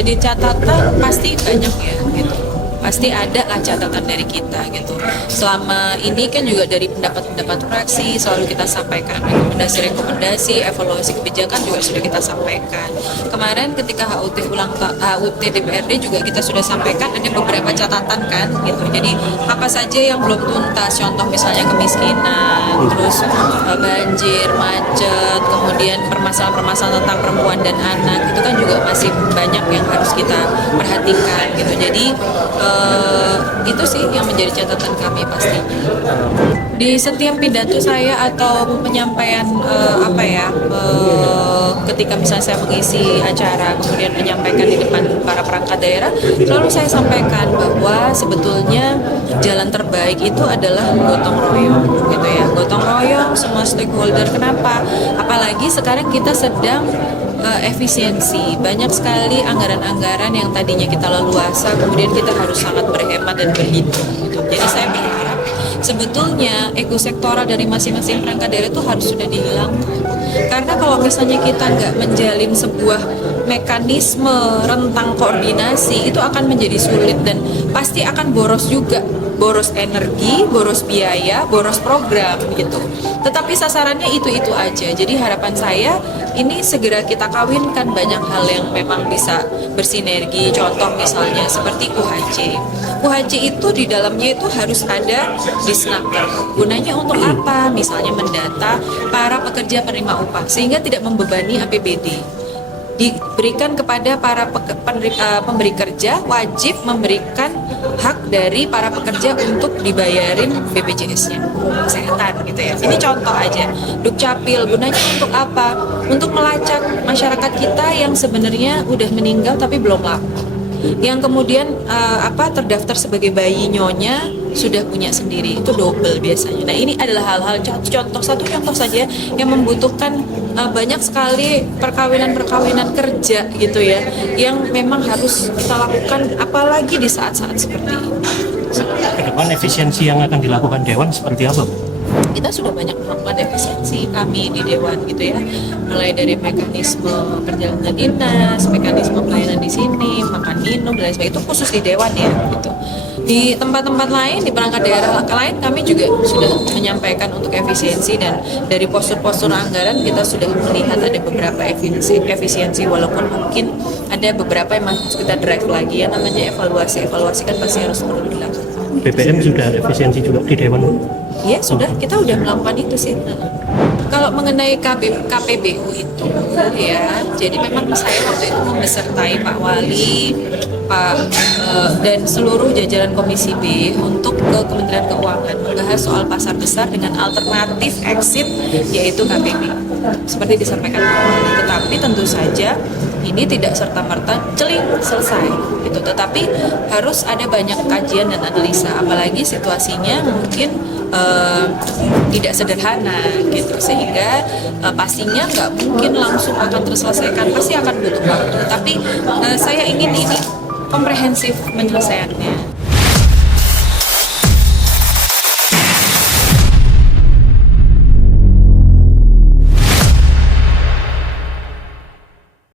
menjadi catatan pasti banyak ya gitu. Pasti ada lah catatan dari kita gitu. Selama ini kan juga dari pendapat-pendapat fraksi selalu kita sampaikan rekomendasi-rekomendasi, evaluasi kebijakan juga sudah kita sampaikan. Kemarin ketika HUT DPRD juga kita sudah sampaikan ada beberapa catatan kan gitu. Jadi apa saja yang belum tuntas, contoh misalnya kemiskinan, terus banjir, macet, kemudian permasalahan-permasalahan tentang perempuan dan anak itu kan juga masih banyak yang harus kita perhatikan gitu. Jadi itu sih yang menjadi catatan kami pastinya. Di setiap pidato saya atau penyampaian ketika misalnya saya mengisi acara kemudian menyampaikan di depan para perangkat daerah, selalu saya sampaikan bahwa sebetulnya jalan terbaik itu adalah gotong royong gitu ya. Gotong royong semua stakeholder. Kenapa? Apalagi sekarang kita sedang efisiensi, banyak sekali anggaran-anggaran yang tadinya kita leluasa, kemudian kita harus sangat berhemat dan berhitung gitu. Jadi saya berharap sebetulnya ego sektoral dari masing-masing perangkat daerah itu harus sudah dihilangkan. Karena kalau misalnya kita nggak menjalin sebuah mekanisme rentang koordinasi, itu akan menjadi sulit dan pasti akan boros juga. Boros energi, boros biaya, boros program gitu. Tetapi sasarannya itu-itu aja. Jadi harapan saya ini segera kita kawinkan banyak hal yang memang bisa bersinergi. Contoh misalnya seperti UHC. UHC itu di dalamnya itu harus ada disnaker. Gunanya untuk apa? Misalnya mendata para pekerja penerima upah sehingga tidak membebani APBD. Diberikan kepada para pemberi kerja, wajib memberikan hak dari para pekerja untuk dibayarin BPJS-nya, kesehatan gitu ya. Ini contoh aja. Dukcapil gunanya untuk apa? Untuk melacak masyarakat kita yang sebenarnya udah meninggal tapi belum lapor. Yang kemudian terdaftar sebagai bayi nyonya sudah punya sendiri, itu double biasanya. Nah ini adalah hal-hal satu contoh saja yang membutuhkan banyak sekali perkawinan kerja gitu ya, yang memang harus kita lakukan apalagi di saat-saat seperti ini. Ke depan efisiensi yang akan dilakukan Dewan seperti apa, Bu? Kita sudah banyak melakukan efisiensi kami di Dewan gitu ya, mulai dari mekanisme perjalanan dinas, mekanisme pelayanan di sini, makan minum dan lain sebagainya, itu khusus di Dewan ya gitu. Di tempat-tempat lain, di perangkat daerah lain kami juga sudah menyampaikan untuk efisiensi, dan dari postur-postur anggaran kita sudah melihat ada beberapa efisiensi walaupun mungkin ada beberapa yang masih kita drive lagi ya, namanya evaluasi kan pasti harus perlu dilakukan. BBM sudah efisiensi juga di Dewan? Ya sudah, kita udah melakukan itu sih. Kalau mengenai KPBU itu ya, jadi memang saya waktu itu membesertai Pak Wali, dan seluruh jajaran Komisi B untuk ke Kementerian Keuangan membahas soal pasar besar dengan alternatif exit yaitu KPBU. Seperti disampaikan Pak Wali, tetapi tentu saja ini tidak serta-merta celing selesai gitu, tetapi harus ada banyak kajian dan analisa, apalagi situasinya mungkin tidak sederhana gitu, sehingga pastinya nggak mungkin langsung akan terselesaikan, pasti akan butuh waktu, tapi saya ingin ini komprehensif penyelesaiannya.